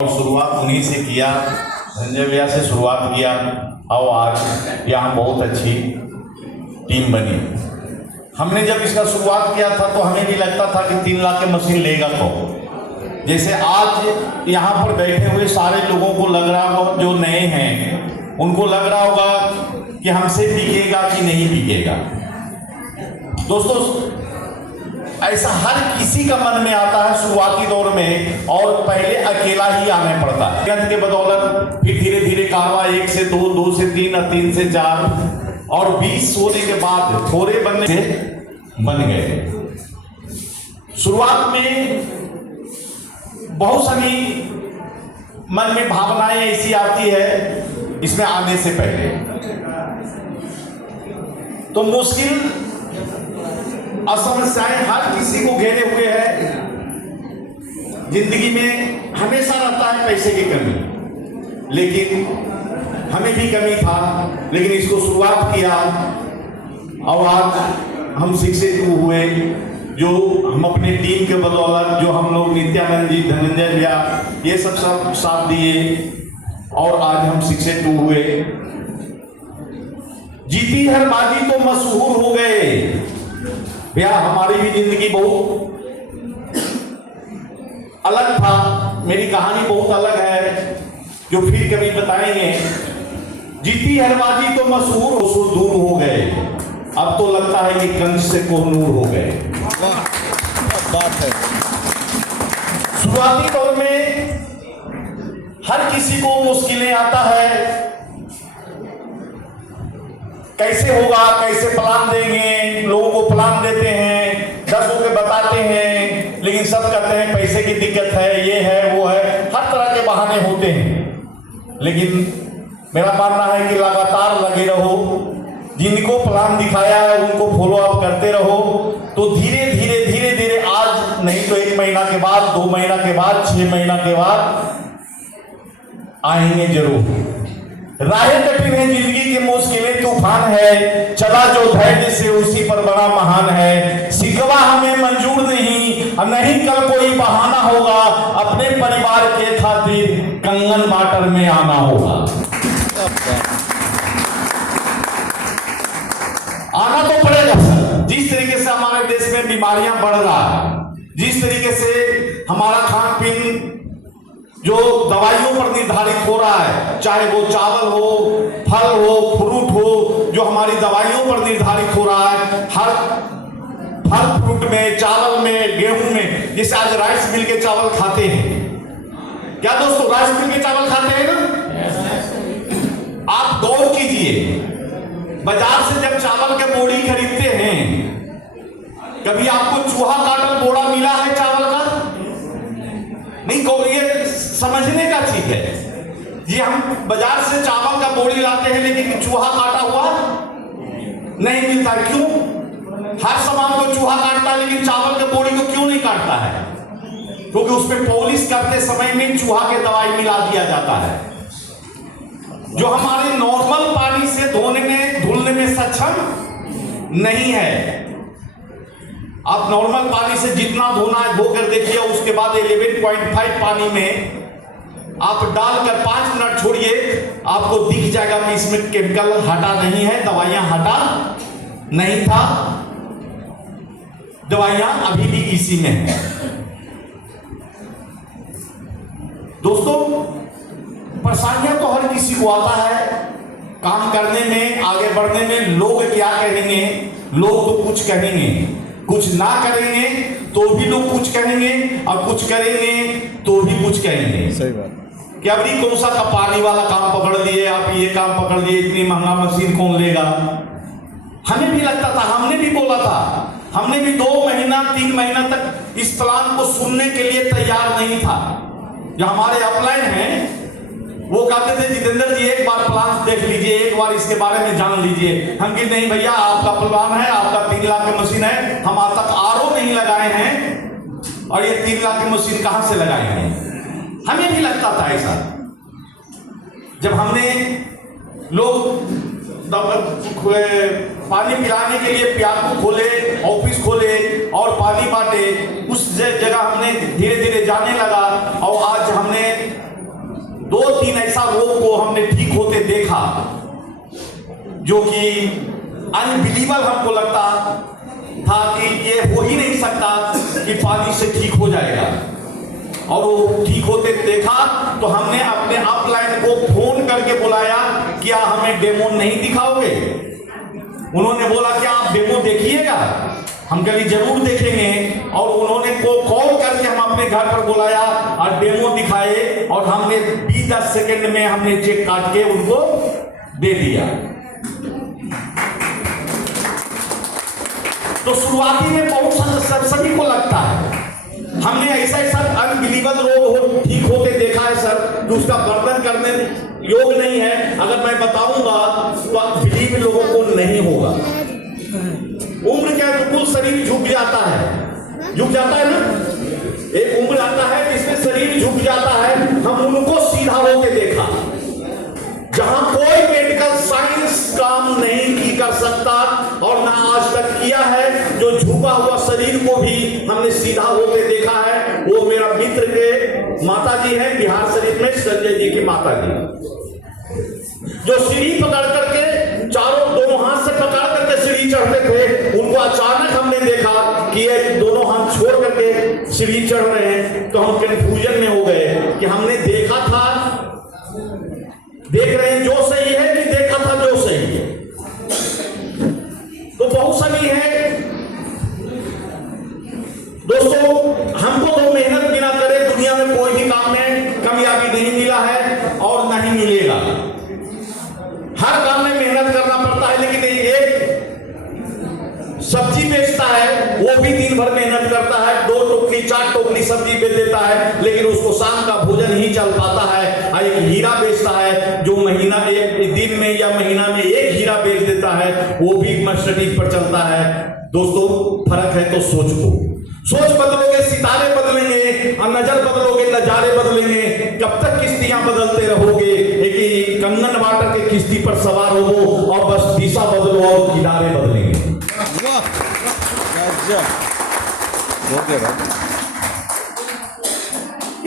और शुरुआत उन्हीं से किया, संजय भैया से शुरुआत किया और आज यहाँ बहुत अच्छी टीम बनी। हमने जब इसका शुरुआत किया था तो हमें भी लगता था कि 3 लाख की मशीन लेगा कौन। जैसे आज यहाँ पर बैठे हुए सारे लोगों को लग रहा होगा, जो नए हैं उनको लग रहा होगा कि हमसे बिकेगा कि नहीं बिकेगा। दोस्तों, ऐसा हर किसी का मन में आता है शुरुआती दौर में, और पहले अकेला ही आना पड़ता है। के बदौलत फिर धीरे धीरे कारवा 1 से 2, 2 से 3 और 3 से 4 और 20 होने के बाद थोड़े बनने से बन गए। शुरुआत में बहुत सारी मन में भावनाएं ऐसी आती है इसमें आने से पहले, तो मुश्किल असमस्याएं हर किसी को घेरे हुए है। जिंदगी में हमेशा रहता है पैसे की कमी, लेकिन हमें भी कमी था, लेकिन इसको शुरुआत किया और आज हम सक्सेसफुल हुए। जो हम अपने टीम के बदौलत, जो हम लोग नित्यानंद जी, धनंजय भैया, ये सब साथ दिए और आज हम सक्सेसफुल हुए। जीती हर बाजी तो मशहूर हो गए भैया। हमारी भी जिंदगी बहुत अलग था, मेरी कहानी बहुत अलग है जो फिर कभी बताएंगे। जीती हर बाजी तो मशहूर हो दूर हो गए, अब तो लगता है कि कंज से कोहनूर हो गए। बात है, शुरुआती दौर में हर किसी को मुश्किलें आता है, कैसे होगा, कैसे प्लान देंगे। लोगों को प्लान देते हैं, 10 के बताते हैं, लेकिन सब कहते हैं पैसे की दिक्कत है, ये है वो है, हर तरह के बहाने होते हैं। लेकिन मेरा मानना है कि लगातार लगे रहो, जिनको प्लान दिखाया है उनको फॉलो अप करते रहो, तो धीरे धीरे धीरे धीरे आज नहीं तो 1 महीना के बाद, 2 महीना के बाद, 6 महीना के बाद आएंगे जरूर। राहें कठिन है जिंदगी की, मुश्किलें तूफान है, चला जो धैर्य से उसी पर बड़ा महान है। शिकवा हमें मंजूर नहीं, नहीं कल कोई बहाना होगा, अपने परिवार के खातिर कंगन बाटर में आना होगा। आना तो पड़ेगा सर। जिस तरीके से हमारे देश में बीमारियां बढ़ रहा है, जिस तरीके से हमारा खान पीन जो दवाइयों पर निर्धारित हो रहा है, चाहे वो चावल हो, फल हो, फ्रूट हो, जो हमारी दवाइयों पर निर्धारित हो रहा है, हर फल फ्रूट में, चावल में, गेहूं में। जैसे आज राइस मिल के चावल खाते हैं, क्या दोस्तों राइस मिल के चावल खाते हैं ना? आप गौर कीजिए, बाजार से जब चावल के बोरी खरीदते हैं, कभी आपको चूहा काटल बोरा मिला है चावल का? नहीं, ये समझने का चीज है। जी, हम बाजार से चावल का बोरी लाते हैं, लेकिन चूहा काटा हुआ नहीं मिलता। क्यों? हर सामान को चूहा काटता है, लेकिन चावल के बोरी को क्यों नहीं काटता है? क्योंकि उस पर पॉलिश करते समय में चूहा के दवाई मिला दिया जाता है, जो हमारे नॉर्मल पानी से धुलने में सक्षम नहीं है। आप नॉर्मल पानी से जितना धोना है धोकर देखिए, उसके बाद 11.5 पानी में आप डालकर 5 मिनट छोड़िए, आपको दिख जाएगा कि इसमें केमिकल हटा नहीं है, दवाइयां हटा नहीं था, दवाइयां अभी भी इसी में है। दोस्तों, परेशानियां तो हर किसी को आता है काम करने में, आगे बढ़ने में। लोग क्या कहेंगे? लोग तो कुछ कहेंगे, कुछ ना करेंगे तो भी लोग कुछ कहेंगे, और कुछ करेंगे तो भी कुछ कहेंगे। सही बात। क्या अभी कौन सा का पानी वाला काम पकड़ लिए, आप ये काम पकड़ लिए, इतनी महंगा मशीन कौन लेगा? हमें भी लगता था, हमने भी बोला था, हमने भी 2 महीना 3 महीना तक इस प्लान को सुनने के लिए तैयार नहीं था। जो हमारे अपलाइन हैं वो कहते थे, जितेंद्र जी एक बार प्लान देख लीजिए, एक बार इसके बारे में जान लीजिए। हम कि नहीं भैया, आपका प्लान है, आपका 3 लाख की मशीन है, हम आज तक आरओ नहीं लगाए हैं, और ये 3 लाख की मशीन कहां से लगाए हैं? हमें भी लगता था ऐसा। जब हमने लोग पानी पिलाने के लिए प्याकू खोले, ऑफिस खोले और पानी बांटे, उस जगह हमने धीरे धीरे जाने लगा, और आज हमने 2-3 ऐसा रोग को हमने ठीक होते देखा जो कि अनबिलीवेबल हमको लगता था कि ये हो ही नहीं सकता कि पानी से ठीक हो जाएगा, और वो ठीक होते देखा तो हमने अपने अपलाइन को फोन करके बुलाया, क्या हमें डेमो नहीं दिखाओगे? उन्होंने बोला क्या आप डेमो देखिएगा? हम कभी जरूर देखेंगे, और उन्होंने को कॉल करके हम अपने घर पर बुलाया और डेमो दिखाए, और हमने 20-10 सेकंड में हमने चेक काट के उनको दे दिया। तो शुरुआती में बहुत सभी को लगता है, हमने ऐसा अनबिलीवेबल रोग ठीक होते देखा है सर, तो उसका वर्णन करने योग नहीं है। अगर मैं बताऊंगा तो बिलीव लोगों को नहीं होगा। उम्र क्या बिल्कुल शरीर झुक जाता है ना, एक उम्र आता है जिसमें शरीर झुक जाता है। हम उनको सीधा होके देखा, जहां कोई मेडिकल साइंस काम नहीं कर सकता और ना आज तक किया है, जो झुका हुआ शरीर को भी हमने सीधा होके देखा है। वो मेरा मित्र के माता जी है बिहार शरीफ में, संजय जी की माता जी, जो सीढ़ी पकड़ करके दोनों हाथ से पकड़ करके सीढ़ी चढ़ते थे। उनको अचानक हमने देखा कि ये दोनों हाथ छोड़ करके सीढ़ी चढ़ रहे हैं, तो हम कंफ्यूजन में हो गए कि हमने देखा था, देख रहे हैं जो सही है कि देखा था जो सही है। तो बहुत सही है दोस्तों, हमको तो मेहनत बिना करे दुनिया में कोई भी काम में कामयाबी नहीं मिला है और नहीं मिलेगा। हर काम में मेहनत करना पड़ता है, लेकिन एक सब्जी बेचता है वो भी दिन भर मेहनत करता है, 2 टोकरी 4 टोकरी सब्जी बेच देता है, लेकिन उसको शाम का भोजन ही चल पाता है। एक हीरा बेचता है जो महीना एक दिन में या महीना में एक हीरा बेच देता है, वो भी मर्सिडीज पर चलता है। दोस्तों फर्क है तो सोच बदलोगे सितारे बदलेंगे, और नजर बदलोगे नजारे बदलेंगे। कब तक किश्तियां बदलते रहोगे? एक कंगन वाटर के किश्ती पर सवार हो और बस दिशा बदलो और किनारे बदलेंगे।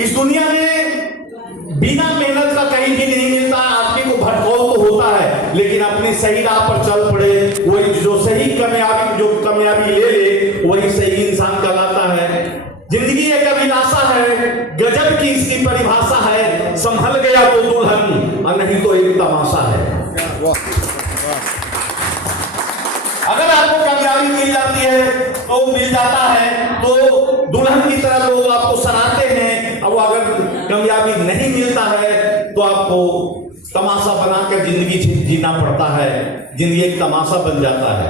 इस दुनिया में बिना मेहनत का कहीं भी नहीं मिलता। आदमी को भटकाव तो होता है, लेकिन अपनी सही राह पर चल पड़े, वही जो सही कामयाबी ले ले, वही सही इंसान कहलाता है। जिंदगी एक अभिलाषा है, गजब की इसकी परिभाषा है। संभल गया तो दुल्हन और नहीं तो एक तमाशा है। अगर आपको कामयाबी मिल जाती है तो मिल जाता है, तो दुल्हन की तरह लोग आपको सराहते हैं। अब अगर कामयाबी नहीं मिलता है तो आपको तमाशा बनाकर जिंदगी जीना पड़ता है। जिंदगी एक तमाशा बन जाता है।